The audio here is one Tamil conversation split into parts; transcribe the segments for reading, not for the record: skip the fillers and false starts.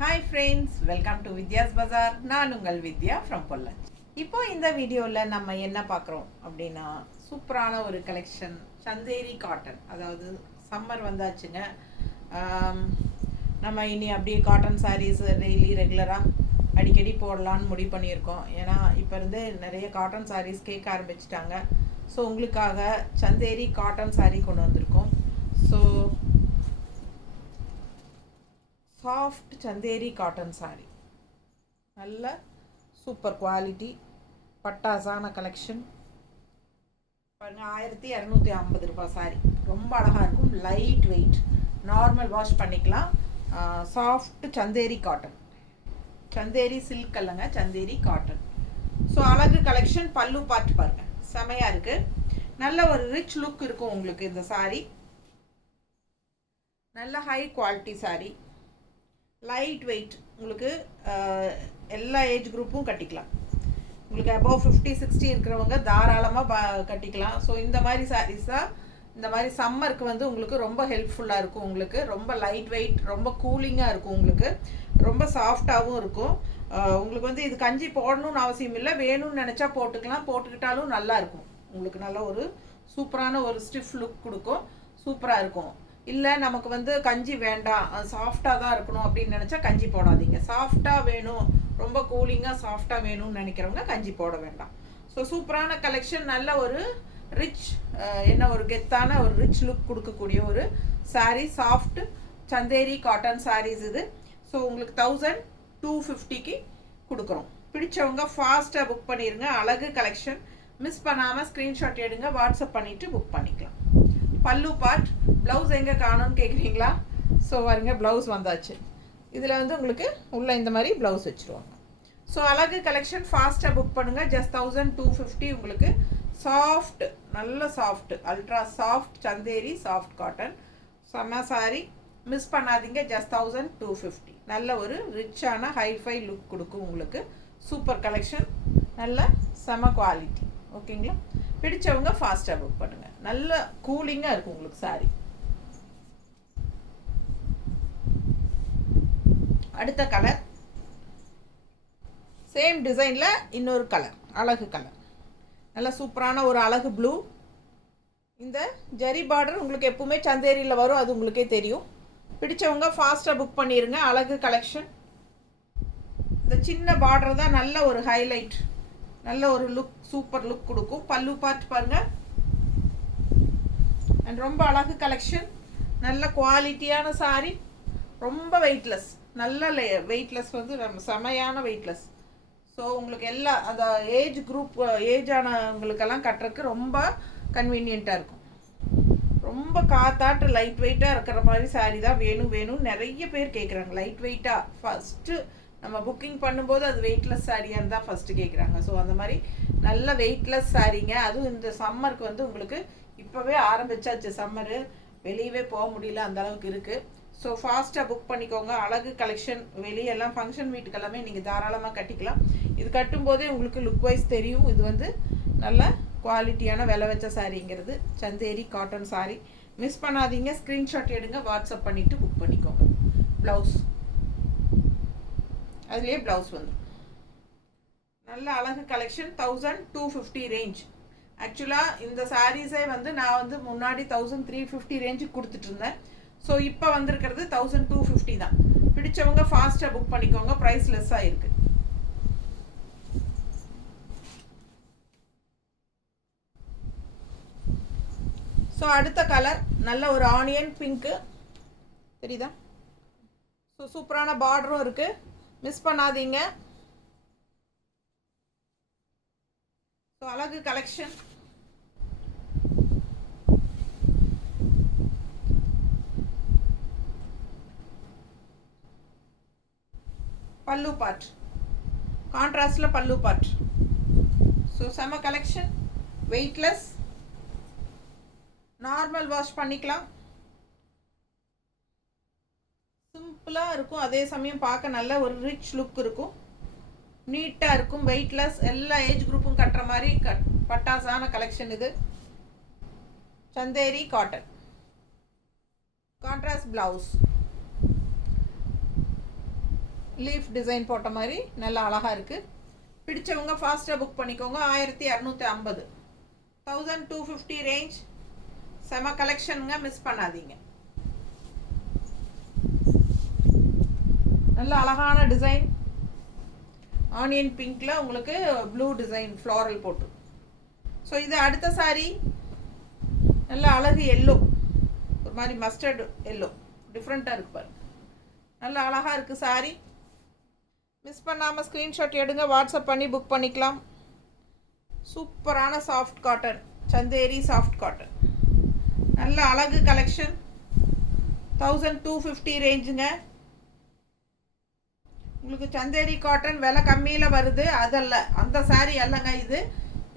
Hi friends, welcome to Vidya's Bazaar. நான் உங்கள் வித்யா ஃப்ரம் பொள்ளாச்சி. இப்போ இந்த வீடியோவில் நம்ம என்ன பார்க்குறோம் அப்படின்னா, சூப்பரான ஒரு கலெக்ஷன் சந்தேரி காட்டன். அதாவது சம்மர் வந்தாச்சுங்க. நம்ம இனி அப்படியே காட்டன் சாரீஸ் டெய்லி ரெகுலராக அடிக்கடி போடலான்னு முடிவு பண்ணியிருக்கோம். ஏன்னா இப்போ இருந்து நிறைய காட்டன் சாரீஸ் கேட்க ஆரம்பிச்சிட்டாங்க. ஸோ உங்களுக்காக சந்தேரி காட்டன் சாரீ கொண்டு வந்திருக்கோம். So soft Chanderi cotton sari, நல்ல சூப்பர் குவாலிட்டி பட்டாசான கலெக்ஷன் பாருங்கள். 1250 ரூபாய் சாரீ. ரொம்ப அழகாக இருக்கும். லைட் வெயிட், நார்மல் வாஷ் பண்ணிக்கலாம். Soft Chanderi cotton, Chanderi silk அல்லங்க, சந்தேரி காட்டன். ஸோ அழகு கலெக்ஷன். பல்லு பார்த்து பாருங்கள், செமையாக இருக்குது. நல்ல ஒரு ரிச் லுக் இருக்கும் உங்களுக்கு இந்த சாரீ. நல்ல high quality sari, light weight. உங்களுக்கு எல்லா ஏஜ் குரூப்பும் கட்டிக்கலாம். உங்களுக்கு அபவ் 50-60 இருக்கிறவங்க தாராளமாக கட்டிக்கலாம். ஸோ இந்த மாதிரி சாரீஸ் தான் இந்த மாதிரி சம்மருக்கு வந்து உங்களுக்கு ரொம்ப ஹெல்ப்ஃபுல்லாக இருக்கும். உங்களுக்கு ரொம்ப லைட் வெயிட், ரொம்ப கூலிங்காக இருக்கும். உங்களுக்கு ரொம்ப சாஃப்டாகவும் இருக்கும். உங்களுக்கு வந்து இது கஞ்சி போடணும்னு அவசியம் இல்லை, வேணும்னு நினச்சா போட்டுக்கலாம். போட்டுக்கிட்டாலும் நல்லா இருக்கும். உங்களுக்கு நல்ல ஒரு சூப்பரான ஒரு ஸ்டிஃப் லுக் கொடுக்கும். சூப்பராக இருக்கும். இல்லை நமக்கு வந்து கஞ்சி வேண்டாம், சாஃப்டாக தான் இருக்கணும் அப்படின்னு நினச்சா கஞ்சி போடாதீங்க. சாஃப்டாக வேணும், ரொம்ப கூலிங்காக சாஃப்டாக வேணும்னு நினைக்கிறவங்க கஞ்சி போட வேண்டாம். ஸோ சூப்பரான கலெக்ஷன். நல்ல ஒரு ரிச், என்ன ஒரு கெத்தான ஒரு ரிச் லுக் கொடுக்கக்கூடிய ஒரு சாரீ. சாஃப்ட் சந்தேரி காட்டன் சாரீஸ் இது. ஸோ உங்களுக்கு 1250க்கு கொடுக்குறோம். பிடிச்சவங்க ஃபாஸ்ட்டாக புக் பண்ணிடுங்க. அழகு கலெக்ஷன். மிஸ் பண்ணாமல் ஸ்க்ரீன்ஷாட் எடுங்க, வாட்ஸ்அப் பண்ணிவிட்டு புக் பண்ணிக்கலாம். பல்லு பார்ட். ப்ளவுஸ் எங்கே காணும்னு கேட்குறீங்களா? ஸோ வருங்க, ப்ளவுஸ் வந்தாச்சு. இதில் வந்து உங்களுக்கு உள்ள இந்த மாதிரி ப்ளவுஸ் வச்சுருவாங்க. ஸோ அழகு கலெக்ஷன். ஃபாஸ்ட்டாக புக் பண்ணுங்கள். ஜஸ்ட் 1250 உங்களுக்கு. சாஃப்ட், நல்ல soft, ultra soft Chanderi soft cotton செம்ம சாரீ. மிஸ் பண்ணாதீங்க. ஜஸ்ட் 1250. நல்ல ஒரு ரிச்சான ஹைஃபை லுக் கொடுக்கும் உங்களுக்கு. சூப்பர் கலெக்ஷன், நல்ல செம குவாலிட்டி. ஓகேங்களா? பிடிச்சவங்க ஃபாஸ்ட்டாக புக் பண்ணுங்கள். நல்ல கூலிங்காக இருக்கும் உங்களுக்கு சாரீ. அடுத்த கலர், சேம் டிசைனில் இன்னொரு கலர், அழகு கலர். நல்ல சூப்பரான ஒரு அழகு ப்ளூ. இந்த ஜரி பார்டர் உங்களுக்கு எப்பவுமே சந்தேரியில் வரும், அது உங்களுக்கே தெரியும். பிடிச்சவங்க ஃபாஸ்ட்டாக புக் பண்ணிடுங்க. அழகு கலெக்ஷன். இந்த சின்ன பார்டர் தான் நல்ல ஒரு ஹைலைட், நல்ல ஒரு லுக், சூப்பர் லுக் கொடுக்கும். பல்லு பார்த்து பாருங்கள். அண்ட் ரொம்ப அழகு கலெக்ஷன். நல்ல குவாலிட்டியான சாரீ. ரொம்ப வெயிட்லெஸ், நல்ல வெயிட்லெஸ் வந்து நம்ம செமையான வெயிட்லெஸ். ஸோ உங்களுக்கு எல்லா அந்த ஏஜ் குரூப், ஏஜ் ஆனவங்களுக்கெல்லாம் கட்டுறதுக்கு ரொம்ப கன்வீனியண்ட்டாக இருக்கும். ரொம்ப காத்தாட்டு லைட் வெயிட்டாக இருக்கிற மாதிரி சாரீ தான் வேணும் நிறைய பேர் கேட்குறாங்க. லைட் வெயிட்டாக ஃபஸ்ட்டு நம்ம புக்கிங் பண்ணும்போது அது வெயிட்லெஸ் சாரியான்னு தான் ஃபஸ்ட்டு கேட்குறாங்க. ஸோ அந்த மாதிரி நல்ல வெயிட்லெஸ் சாரீங்க. அதுவும் இந்த சம்மருக்கு வந்து உங்களுக்கு இப்போவே ஆரம்பிச்சாச்சு. சம்மரு வெளியவே போக முடியல, அந்த அளவுக்கு இருக்குது. ஸோ ஃபாஸ்ட்டாக புக் பண்ணிக்கோங்க. அழகு கலெக்ஷன். வெளியெல்லாம் ஃபங்க்ஷன் வீட்டுக்கெல்லாமே நீங்கள் தாராளமாக கட்டிக்கலாம். இது கட்டும்போதே உங்களுக்கு லுக் வைஸ் தெரியும். இது வந்து நல்ல குவாலிட்டியான விலை வச்ச சாரீங்கிறது சந்தேரி காட்டன் சாரீ. மிஸ் பண்ணாதீங்க. ஸ்க்ரீன்ஷாட் எடுங்க, வாட்ஸ்அப் பண்ணிவிட்டு புக் பண்ணிக்கோங்க. ப்ளவுஸ் அதுலேயே ப்ளவுஸ் வந்துடும். நல்ல அழகு கலெக்ஷன். 1250 ரேஞ்ச். ஆக்சுவலாக இந்த சாரீஸே வந்து நான் வந்து முன்னாடி 1350 ரேஞ்சுக்கு கொடுத்துட்டு இருந்தேன். ஸோ இப்போ வந்திருக்கிறது 1250 தான். பிடிச்சவங்க ஃபாஸ்ட்டாக புக் பண்ணிக்கோங்க. ப்ரைஸ் லெஸ்ஸாக இருக்குது. ஸோ அடுத்த கலர் நல்ல ஒரு ஆனியன் பிங்க்கு தெரியுதா? ஸோ சூப்பரான பார்டரும் இருக்குது. மிஸ் பண்ணாதீங்க. ஸோ அழகு கலெக்ஷன். பல்லு பார்ட் கான்ட்ராஸ்டில் பல்லு பார்ட். ஸோ செம கலெக்ஷன். வெயிட்லெஸ், நார்மல் வாஷ் பண்ணிக்கலாம். சிம்பிளாக இருக்கும், அதே சமயம் பார்க்க நல்ல ஒரு ரிச் லுக் இருக்கும். நீட்டாக இருக்கும். வெயிட்லெஸ், எல்லா ஏஜ் குரூப்பும் கட்டுற மாதிரி பட்டாசான கலெக்ஷன் இது. Chanderi cotton. Contrast blouse. Leaf design போட்ட மாதிரி நல்லா அழகாக இருக்குது. பிடிச்சவங்க ஃபாஸ்ட்டாக புக் பண்ணிக்கோங்க. 1250, 1250 ரேஞ்ச். செம கலெக்ஷனுங்க, மிஸ் பண்ணாதீங்க. நல்ல அழகான டிசைன், ஆனியன் பிங்க்கில் உங்களுக்கு ப்ளூ டிசைன் ஃப்ளாரல் போட்டு. ஸோ இது அடுத்த சாரீ நல்ல அழகு எல்லோ, ஒரு மாதிரி மஸ்டர்டு எல்லோ, டிஃப்ரெண்ட்டாக இருக்கு பாருங்க. நல்ல அழகாக இருக்குது சாரீ. மிஸ் பண்ணாமல் ஸ்க்ரீன்ஷாட் எடுங்க, வாட்ஸ்அப் பண்ணி புக் பண்ணிக்கலாம். சூப்பரான soft cotton, Chanderi soft cotton, நல்ல அழகு கலெக்ஷன். 1250 ரேஞ்சுங்க. உங்களுக்கு சந்தேரி காட்டன் விலை கம்மியில் வருது, அதல்ல, அந்த சாரீ அல்லங்க இது.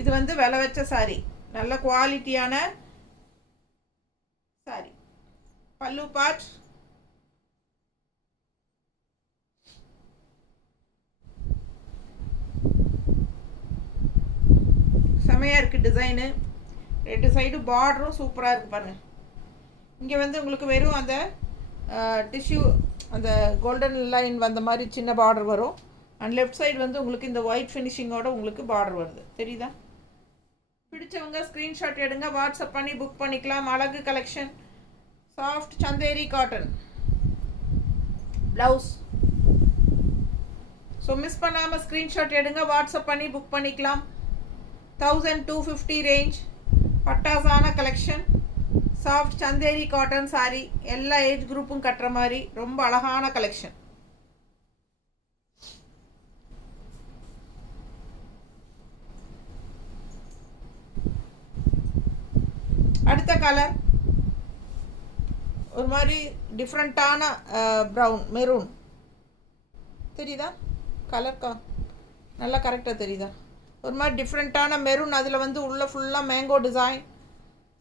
இது வந்து விலை வச்ச சாரீ, நல்ல குவாலிட்டியான சாரீ. பல்லு பார்ட், செமையாக இருக்குது டிசைனு. 2 சைடு பார்டரும் சூப்பராக இருக்குது பாருங்கள். இங்கே வந்து உங்களுக்கு வெறும் அந்த டிஷ்யூ, அந்த கோல்டன் லைன் வந்த மாதிரி சின்ன பார்டர் வரும். அண்ட் லெஃப்ட் சைடு வந்து உங்களுக்கு இந்த ஒயிட் ஃபினிஷிங்கோட உங்களுக்கு பார்டர் வருது, தெரியுதா? பிடிச்சவங்க ஸ்க்ரீன்ஷாட் எடுங்க, வாட்ஸ்அப் பண்ணி புக் பண்ணிக்கலாம். அழகு collection, soft Chanderi cotton blouse. So miss பண்ணாமல் ஸ்க்ரீன்ஷாட் எடுங்க, வாட்ஸ்அப் பண்ணி புக் பண்ணிக்கலாம். 1250 ரேஞ்ச், பட்டாசான collection, soft Chanderi cotton sari, எல்லா ஏஜ் குரூப்பும் கட்டுற மாதிரி ரொம்ப அழகான கலெக்ஷன். அடுத்த கலர் ஒரு மாதிரி டிஃப்ரெண்ட்டான ப்ரௌன் மெரூன், தெரியுதா? கலர் நல்லா கரெக்டாக தெரியுதா? ஒரு மாதிரி டிஃப்ரெண்ட்டான மெரூன், அதில் வந்து உள்ள ஃபுல்லாக மேங்கோ டிசைன்,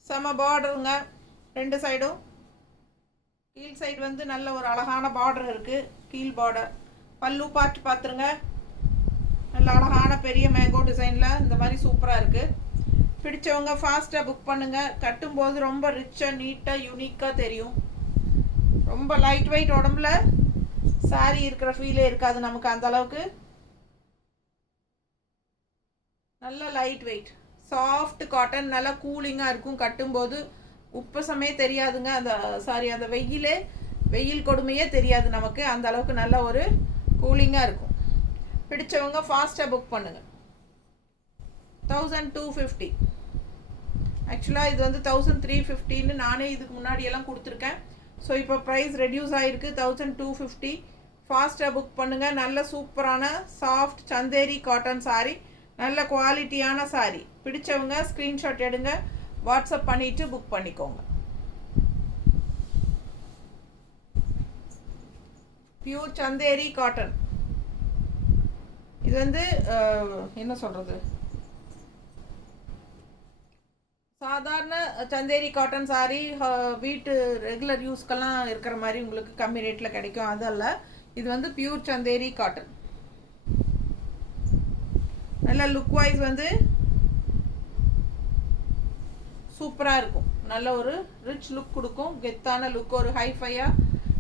செம பார்டருங்க 2 சைடும். கீழ் சைடு வந்து நல்ல ஒரு அழகான பார்டர் இருக்குது, கீழ் பார்டர். பல்லு பார்த்துருங்க, நல்ல அழகான பெரிய மேங்கோ டிசைனில் இந்த மாதிரி சூப்பராக இருக்குது. பிடிச்சவங்க ஃபாஸ்ட்டாக புக் பண்ணுங்கள். கட்டும்போது ரொம்ப ரிச்சாக நீட்டாக யூனிக்காக தெரியும். ரொம்ப லைட் வெயிட், உடம்புல சாரீ இருக்கிற ஃபீலே இருக்காது நமக்கு அந்த அளவுக்கு. நல்ல லைட் வெயிட் சாஃப்ட் காட்டன், நல்லா கூலிங்காக இருக்கும். கட்டும்போது உப்பசமே தெரியாதுங்க. அந்த சாரி அந்த வெயில் கொடுமையே தெரியாது நமக்கு, அந்த அளவுக்கு நல்ல ஒரு கூலிங்காக இருக்கும். பிடிச்சவங்க ஃபாஸ்ட்டாக புக் பண்ணுங்கள். 1250. ஆக்சுவலாக இது வந்து 1350ன்னு நானே இதுக்கு முன்னாடியெல்லாம் கொடுத்துருக்கேன். ஸோ இப்போ ப்ரைஸ் ரெடியூஸ் ஆகிருக்கு, 1250. ஃபாஸ்ட்டாக புக் பண்ணுங்கள். நல்ல சூப்பரான சாஃப்ட் சந்தேரி காட்டன் சாரீ, நல்ல குவாலிட்டியான சாரீ. பிடிச்சவங்க ஸ்க்ரீன்ஷாட் எடுங்க, வாட்ஸ்அப் பண்ணிவிட்டு புக் பண்ணிக்கோங்க. Pure Chanderi cotton. இது வந்து என்ன சொல்கிறது, சாதாரண சந்தேரி காட்டன் சாரீ வீட்டு ரெகுலர் யூஸ்க்கெல்லாம் இருக்கிற மாதிரி உங்களுக்கு கம்மி ரேட்டில் கிடைக்கும், அதல்ல. இது வந்து பியூர் சந்தேரி காட்டன். நல்ல லுக் வைஸ் வந்து சூப்பராக இருக்கும். நல்ல ஒரு ரிச் லுக் கொடுக்கும், கெத்தான லுக், ஒரு ஹைஃபையாக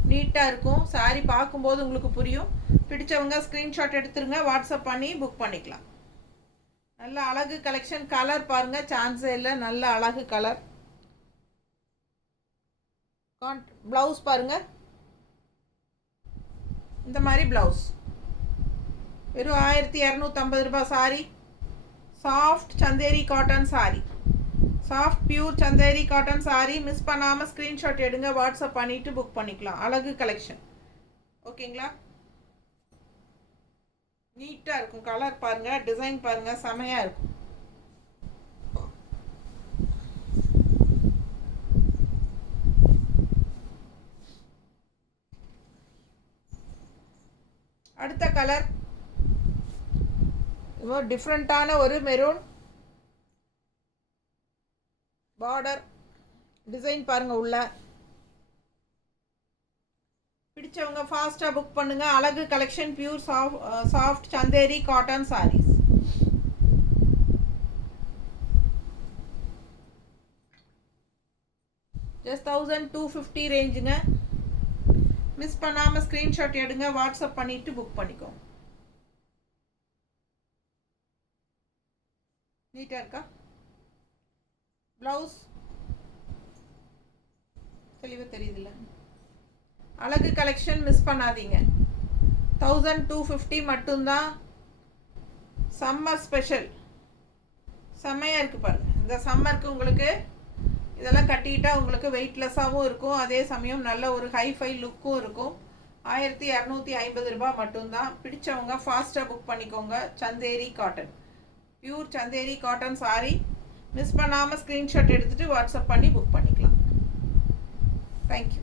நீட்டாக இருக்கும். சாரீ பார்க்கும்போது உங்களுக்கு புரியும். பிடிச்சவங்க ஸ்க்ரீன்ஷாட் எடுத்துருங்க, வாட்ஸ்அப் பண்ணி புக் பண்ணிக்கலாம். நல்ல அழகு கலெக்ஷன். கலர் பாருங்கள், சான்ஸே இல்லை, நல்ல அழகு கலர். ப்ளவுஸ் பாருங்கள், இந்த மாதிரி ப்ளவுஸ் வெறும் 1250 ரூபாய் sari. Soft Chanderi cotton sari, soft pure Chanderi cotton sari. Miss பண்ணாமல் ஸ்க்ரீன்ஷாட் எடுங்க, வாட்ஸ்அப் பண்ணிவிட்டு புக் பண்ணிக்கலாம். அழகு கலெக்ஷன், ஓகேங்களா? நீட்டாக இருக்கும். கலர் பாருங்கள், டிசைன் பாருங்கள், செமையாக இருக்கும். அடுத்த கலர் டிஃப்ரெண்ட்டான ஒரு மெரூன் பார்டர் டிசைன் பாருங்கள் உள்ள. பிடிச்சவங்க ஃபாஸ்ட்டாக புக் பண்ணுங்கள். அழகு collection, pure soft Chanderi cotton saris. Just 1250 ரேஞ்சுங்க. மிஸ் பண்ணாமல் ஸ்க்ரீன்ஷாட் எடுங்க, வாட்ஸ்அப் பண்ணிவிட்டு புக் பண்ணிக்கோங்க. நீட்டாக இருக்கா? ப்ளவுஸ் தெளிவாக தெரியுதுல்ல? அழகு கலெக்ஷன் மிஸ் பண்ணாதீங்க. 1250 மட்டும்தான். சம்மர் ஸ்பெஷல் செம்மையாக இருக்குது பாருங்கள். இந்த சம்மருக்கு உங்களுக்கு இதெல்லாம் கட்டிட்டா உங்களுக்கு வெயிட்லெஸ்ஸாகவும் இருக்கும், அதே சமயம் நல்ல ஒரு ஹைஃபை லுக்கும் இருக்கும். 1250 ரூபாய் மட்டும்தான். பிடிச்சவங்க ஃபாஸ்ட்டாக புக் பண்ணிக்கோங்க. Chanderi cotton, pure Chanderi cotton sorry. Miss பண்ணாமல் ஸ்க்ரீன்ஷாட் எடுத்துகிட்டு வாட்ஸ்அப் பண்ணி புக் பண்ணிக்கலாம். தேங்க்யூ.